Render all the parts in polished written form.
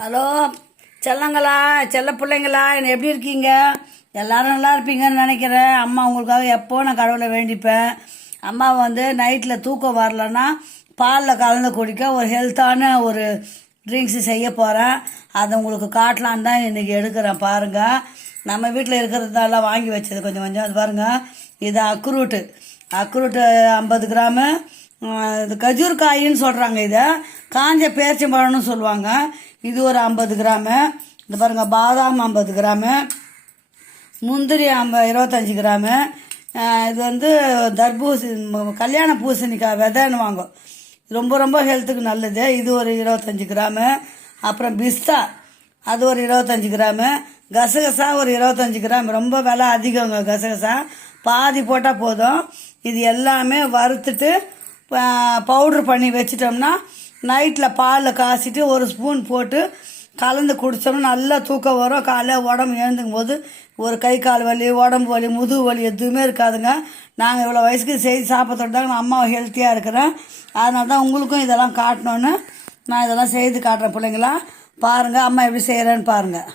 Hello செல்லங்களா, செல்ல பிள்ளைங்களா, என்ன எப்படி இருக்கீங்க? எல்லாரும் நல்லா இருப்பீங்கன்னு நினைக்கிறேன். அம்மா உங்களுக்காக எப்போ நான் கடவுளை வேண்டிப்பேன். அம்மா நைட்டில் தூக்கம் வரலன்னா பாலில் கலந்து குடிக்க ஒரு ஹெல்த்தான ஒரு ட்ரிங்க்ஸு செய்ய போகிறேன். அதை உங்களுக்கு காட்டலான்னு தான் இன்றைக்கி எடுக்கிறேன். பாருங்கள், நம்ம வீட்டில் இருக்கிறதெல்லாம் வாங்கி வச்சது கொஞ்சம் கொஞ்சம். அது பாருங்கள், இது அக்ரூட்டு 50 கிராமு. இது கஜூர் காயின்னு சொல்கிறாங்க, இதை காஞ்ச பேரிச்சம்பழம்னு சொல்லுவாங்க. இது ஒரு 50 கிராமு. இது பாருங்கள், பாதாம் 50 கிராமு, முந்திரி 25 கிராமு. இது தர்பூசி கல்யாண பூசணிக்காய் விதைன்னு வாங்கும், ரொம்ப ரொம்ப ஹெல்த்துக்கு நல்லது. இது ஒரு 25 கிராமு. அப்புறம் பிஸ்தா அது ஒரு 25 கிராமு. கசகசா ஒரு 25 கிராம். ரொம்ப விலை அதிகங்க கசகசா, பாதி போட்டால் போதும். இது எல்லாமே வறுத்துட்டு பவுட்ரு பண்ணி வச்சிட்டோம்னா நைட்டில் பாலில் காய்ச்சிட்டு ஒரு ஸ்பூன் போட்டு கலந்து குடித்தோம்னா நல்லா தூக்கம் வரும். காலையில் உடம்பு எழுந்துக்கும் போது ஒரு கை கால் வலி, உடம்பு வலி, முதுகு வலி எதுவுமே இருக்காதுங்க. நாங்கள் இவ்வளோ வயசுக்கு செய்து சாப்பிட்றதாங்க நான் அம்மா ஹெல்த்தியாக இருக்கிறேன். அதனால தான் உங்களுக்கும் இதெல்லாம் காட்டணுன்னு நான் இதெல்லாம் செய்து காட்டுறேன். பிள்ளைங்களா பாருங்கள், அம்மா எப்படி செய்கிறேன்னு பாருங்கள்.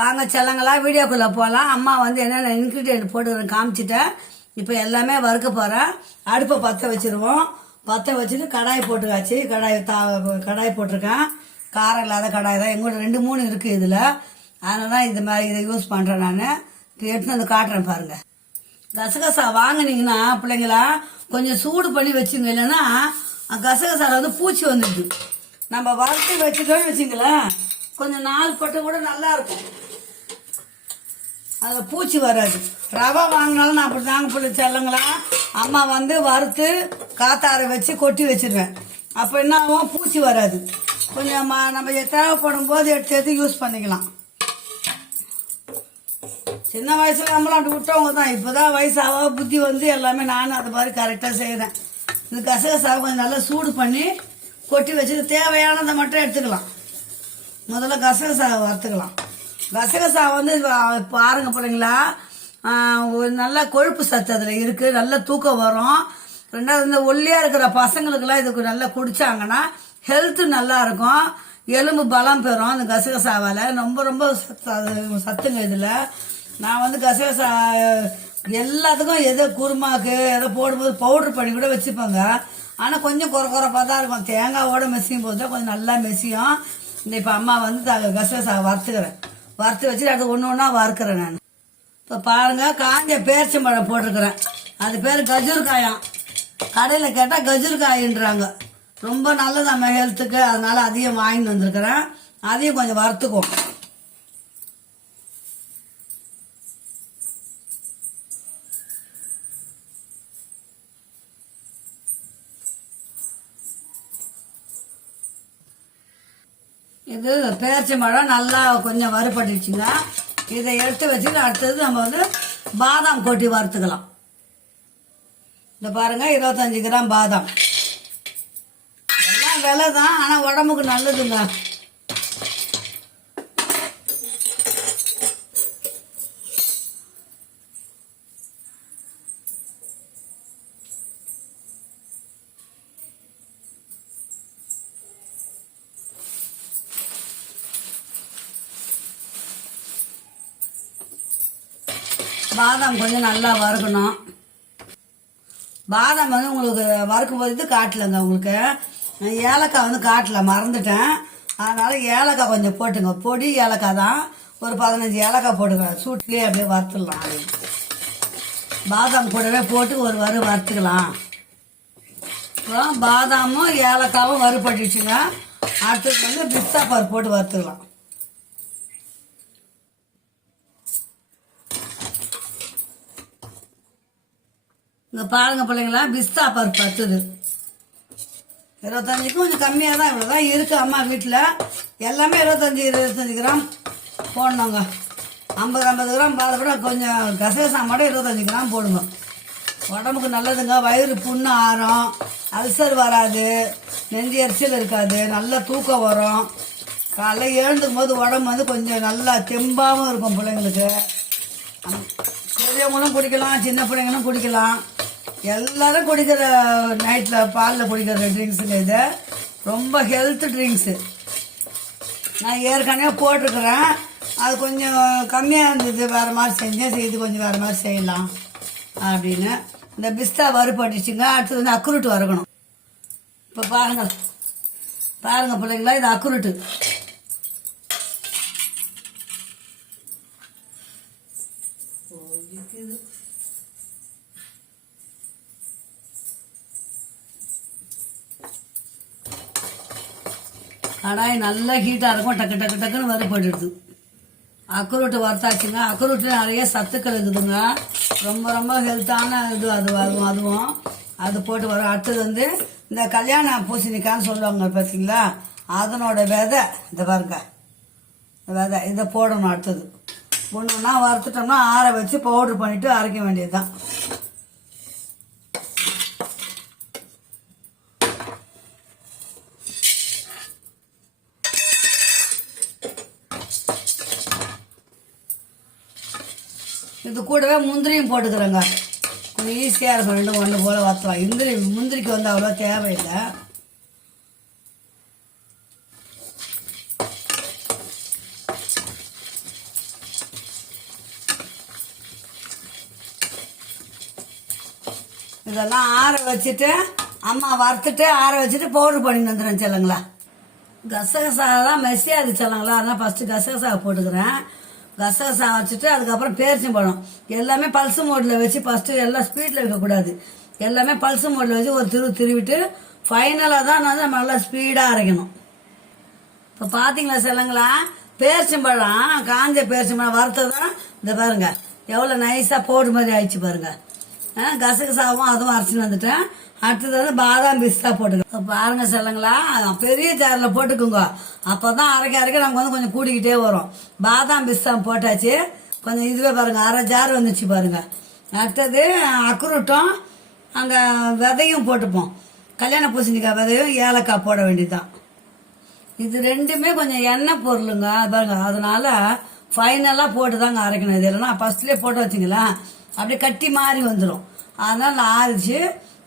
வாங்க செல்லங்களா, வீடியோக்குள்ளே போகலாம். அம்மா என்னென்ன இன்க்ரீடியன்ட் போட்டுக்கிறேன் காமிச்சிட்டேன். இப்போ எல்லாமே வறுக்க போகிறேன். அடுப்பை பற்ற வச்சுருவோம். பற்ற வச்சுட்டு கடாய் போட்டுக்காச்சு. கடாய் போட்டிருக்கேன். காரம் இல்லாத கடாய் தான், எங்கள்கிட்ட 2-3 இருக்குது இதில். அதனால தான் இது மாதிரி இதை யூஸ் பண்ணுறேன். நான் எடுத்து வந்து காட்டுறேன் பாருங்கள். கசகசா வாங்கினீங்கன்னா பிள்ளைங்களா கொஞ்சம் சூடு பண்ணி வச்சுங்க, இல்லைன்னா கசகசாவில் பூச்சி வந்துடுது. நம்ம வறுத்து வச்சுட்டோன்னு வச்சுங்களேன், கொஞ்சம் நாள் பட்டு கூட நல்லா இருக்கும், அதில் பூச்சி வராது. ரவை வாங்கினாலும் நான் அப்படி தாங்க பிள்ளை செல்லங்களா. அம்மா வறுத்து காத்தார வச்சு கொட்டி வச்சிருவேன். அப்போ என்ன ஆகும், பூச்சி வராது. கொஞ்சம் நம்ம தேவைப்படும் போது எடுத்து யூஸ் பண்ணிக்கலாம். சின்ன வயசுல நம்மளாம் அப்படி விட்டவங்க தான். இப்போ தான் வயசாக புத்தி எல்லாமே நானும் அது மாதிரி கரெக்டாக செய்கிறேன். இந்த கசகசாவை கொஞ்சம் நல்லா சூடு பண்ணி கொட்டி வச்சுட்டு தேவையானதை மட்டும் எடுத்துக்கலாம். முதல்ல கசகசாவை வறுத்துக்கலாம். கசகசா பாருங்க பிள்ளைங்களா, ஒரு நல்ல கொழுப்பு சத்து அதில் இருக்குது, நல்ல தூக்கம் வரும். ரெண்டாவது இந்த ஒல்லியாக இருக்கிற பசங்களுக்கெல்லாம் இதுக்கு நல்லா குடித்தாங்கன்னா ஹெல்த்து நல்லா இருக்கும், எலும்பு பலம் பெறும். அந்த கசகசாவால் ரொம்ப ரொம்ப சத்துங்க இதில். நான் கசகசா எல்லாத்துக்கும் எதோ குருமாக்கு எதோ போடும்போது பவுட்ரு பண்ணி கூட வச்சுப்பேங்க. ஆனால் கொஞ்சம் குறைப்பாக தான் இருக்கும். தேங்காவோட மெசியும் போது தான் கொஞ்சம் நல்லா மெசியும். இப்போ அம்மா கசகசா வறுத்துக்கிறேன். வறுத்து வச்சுட்டு அது ஒன்று ஒன்றா வறுக்கிறேன் நான். இப்போ பாருங்கள், காஞ்ச பேரிச்சம்பழம் போட்டிருக்கிறேன். அது பேர் கஜூர் காயம். கடையில் கேட்டால் கஜூர் காயின்றாங்க. ரொம்ப நல்லது நம்ம ஹெல்த்துக்கு, அதனால அதையும் வாங்கிட்டு வந்திருக்கிறேன். அதையும் கொஞ்சம் வறுத்துக்குவோம். இது பேரிச்சம்பழம் நல்லா கொஞ்சம் வறுபட்டுச்சுங்க. இதை எடுத்து வச்சுட்டு அடுத்தது நம்ம பாதாம் கொட்டி வறுத்துக்கலாம். இந்த பாருங்க, 25 கிராம் பாதாம். எல்லாம் விலை தான், ஆனால் உடம்புக்கு நல்லதுங்க. பாதாம் கொஞ்சம் நல்லா வறுக்கணும். பாதாம் உங்களுக்கு வறுக்கும் போது காட்டலைங்க. உங்களுக்கு ஏலக்காய் காட்டல, மறந்துட்டேன். அதனால ஏலக்காய் கொஞ்சம் போட்டுங்க. பொடி ஏலக்காய் தான், ஒரு 15 ஏலக்காய் போட்டுக்கலாம். சூட்லேயே அப்படியே வறுத்துடலாம். பாதாம் கூடவே போட்டு ஒரு வறுத்துக்கலாம். அப்புறம் பாதாமும் ஏலக்காவும் வறுபட்டுச்சுங்க. அடுத்தது பிஸ்தா பருப்பு போட்டு வறுத்துக்கலாம். இங்கே பாருங்க பிள்ளைங்களா, பிஸ்தா பருப்பு அடுத்தது 25க்கு கொஞ்சம் கம்மியாக தான், இவ்வளோ தான் இருக்குது அம்மா வீட்டில். எல்லாமே 25 கிராம் போடணுங்க. 50 கிராம் பாதை கூட கொஞ்சம் கசகசா மட்டும் 25 கிராம் போடுங்க. உடம்புக்கு நல்லதுங்க. வயிறு புண்ணு ஆறும், அல்சர் வராது, நெஞ்சு எரிச்சல் இருக்காது, நல்ல தூக்கம் வரும். காலைல எழுந்துக்கும் போது உடம்பு கொஞ்சம் நல்லா தெம்பாகவும் இருக்கும். பிள்ளைங்களுக்கு பெரியவங்களும் குடிக்கலாம், சின்ன பிள்ளைங்களும் குடிக்கலாம். எல்லாரும் குடிக்கிற நைட்டில் பாலில் குடிக்கிற ட்ரிங்க்ஸுங்க. இது ரொம்ப ஹெல்த் ட்ரிங்க்ஸு. நான் ஏற்கனவே போட்டிருக்கிறேன். அது கொஞ்சம் கம்மியாக இருந்தது, வேறு மாதிரி செஞ்சேன். இது கொஞ்சம் வேறு மாதிரி செய்யலாம் அப்படின்னு. இந்த பிஸ்தா வறுபட்டுச்சுங்க. அடுத்தது வந்து அக்குருட்டு வறுக்கணும். இப்போ பாருங்கள் பிள்ளைங்களா, இது அக்குருட்டு. கடாய் நல்லா ஹீட்டாக இருக்கும். டக்கு டக்கு டக்குன்னு வறுபட்டுடுது. அக்குருட்டு வறுத்தாச்சுங்க. அக்குருட்டு நிறைய சத்துக்கள் இருக்குதுங்க. ரொம்ப ரொம்ப ஹெல்த்தான இது அதுவும் அது போட்டு வரும். அடுத்தது வந்து இந்த கல்யாண பூசணிக்கான்னு சொல்லுவாங்க பார்த்தீங்களா, அதனோட விதை இந்த பாருங்க, விதை இதை போடணும். அடுத்தது ஒன்றுன்னா வறுத்துட்டோம்னா ஆற வச்சு பவுட்ரு பண்ணிவிட்டு அரைக்க வேண்டியது தான். இது கூடவே முந்திரியும் போட்டுக்கிறேங்க. கொஞ்சம் ஈஸியாக இருக்கும். ரெண்டும் ஒன்று போல் வறுத்தலாம். முந்திரிக்கு வந்து அவ்வளோ தேவையில்லை. இதெல்லாம் ஆற வச்சுட்டு அம்மா வறுத்துட்டு ஆற வச்சுட்டு பவுடர் பண்ணி வந்துடுறேன் செல்லுங்களா. கசகசா தான் மெஸ்ஸியாக இருக்கு செல்லுங்களா. அதனால் ஃபஸ்ட்டு கசகசா போட்டுக்கிறேன். கசகசா வச்சுட்டு அதுக்கப்புறம் பேரிச்சம்பழம் எல்லாமே பல்சு மோடில் வச்சு ஃபஸ்ட்டு எல்லாம் ஸ்பீடில் வைக்கக்கூடாது. எல்லாமே பல்சு மோடில் வச்சு ஒரு திருவிட்டு ஃபைனலாக தான் நம்ம நல்லா ஸ்பீடாக அரைக்கணும். இப்போ பார்த்தீங்களா செல்லுங்களா, பேரிச்சம்பழம் காஞ்ச பேரிச்சம்பழம் வறுத்ததான் இந்த பாருங்க எவ்வளோ நைஸாக பவுடர் மாதிரி ஆயிடுச்சு பாருங்க. கசகசாவும் அதுவும் அரைச்சின்னு வந்துட்டேன். அடுத்தது வந்து பாதாம் பிஸ்தா போட்டுக்கலாம். பாருங்க செல்லுங்களா, பெரிய ஜாரில் போட்டுக்குங்க. அப்போ தான் அரைக்க நமக்கு வந்து கொஞ்சம் கூடிக்கிட்டே வரும். பாதாம் பிஸ்தா போட்டாச்சு. கொஞ்சம் இதுவே பாருங்க அரை ஜார் வந்துச்சு பாருங்க. அடுத்தது அக்குருட்டும் அங்கே விதையும் போட்டுப்போம். கல்யாண பூசணிக்காய் விதையும் ஏலக்காய் போட வேண்டியதுதான். இது ரெண்டுமே கொஞ்சம் எண்ணெய் பொருளுங்க பாருங்க. அதனால ஃபைனலாக போட்டு தாங்க அரைக்கணும். இது இல்லைன்னா ஃபர்ஸ்ட்லேயே போட்டு வச்சிங்களா அப்படியே கட்டி மாறி வந்துடும். அதனால் நான் ஆறிச்சு.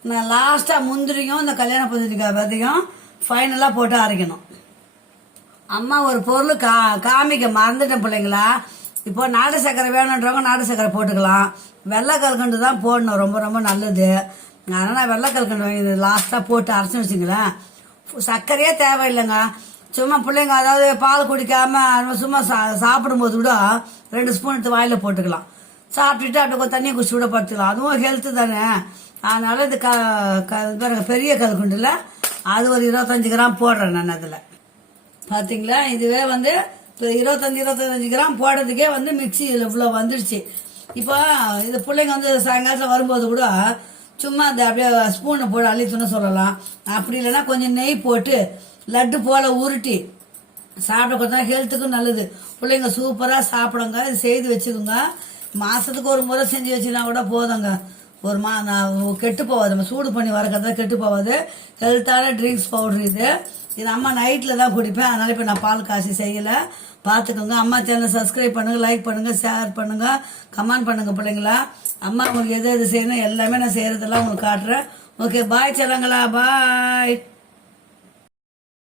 நான் லாஸ்ட்டாக முந்திரியும் இந்த கல்யாண பூசணிக்காய் விதையும் ஃபைனலாக போட்டு அரைக்கணும். அம்மா ஒரு பொருள் காமிக்க மறந்துட்டேன் பிள்ளைங்களா. இப்போ நாட்டு சர்க்கரை வேணுன்றவங்க நாட்டு சர்க்கரை போட்டுக்கலாம். வெள்ளை கல்கண்டு தான் போடணும், ரொம்ப ரொம்ப நல்லது. அதனால் நான் வெள்ளை கல்கண்டு வாங்கி லாஸ்ட்டாக போட்டு அரைச்சி வச்சுங்களேன். சர்க்கரையே தேவையில்லைங்க. சும்மா பிள்ளைங்க அதாவது பால் குடிக்காமல் சும்மா சாப்பிடும்போது கூட 2 ஸ்பூன் எடுத்து வாயில் போட்டுக்கலாம். சாப்பிட்டுட்டு அப்படியே கொஞ்சம் தண்ணியை குடிச்சு கூட படுத்துக்கலாம். அதுவும் ஹெல்த்து தானே. அதனால் இது பெரிய கல்குண்டில் அது ஒரு 25 கிராம் போடுறேன் நான். அதில் பார்த்தீங்களா, இதுவே வந்து 25 கிராம் போடுறதுக்கே வந்து மிக்சியில் இவ்வளோ வந்துடுச்சு. இப்போ இது பிள்ளைங்க வந்து சாயங்காலத்தில் வரும்போது கூட சும்மா அந்த அப்படியே ஸ்பூனை போட்டு அள்ளித்துன்னு சொல்லலாம். அப்படி இல்லைன்னா கொஞ்சம் நெய் போட்டு லட்டு போல் உருட்டி சாப்பிட கொடுத்தா ஹெல்த்துக்கும் நல்லது. பிள்ளைங்க சூப்பராக சாப்பிடுங்க. இது செய்து வச்சுக்கோங்க. மாதத்துக்கு ஒரு முறை செஞ்சு வச்சுனா கூட போதுங்க. ஒரு கெட்டு போகாது. நம்ம சூடு பண்ணி வரக்கிறதா கெட்டு போகாது. ஹெல்த்தான ட்ரிங்க்ஸ் பவுடர் இது அம்மா நைட்டில் தான் குடிப்பேன். அதனால் இப்போ நான் பால் காசி செய்யலை. பார்த்துக்கோங்க. அம்மா சேனலை சப்ஸ்கிரைப் பண்ணுங்கள், லைக் பண்ணுங்கள், ஷேர் பண்ணுங்கள், கமெண்ட் பண்ணுங்கள் பிள்ளைங்களா. அம்மா உங்களுக்கு எது செய்யணும் எல்லாமே நான் செய்கிறதெல்லாம் உங்களுக்கு காட்டுறேன். ஓகே, பாய் செல்லங்களா, பாய்.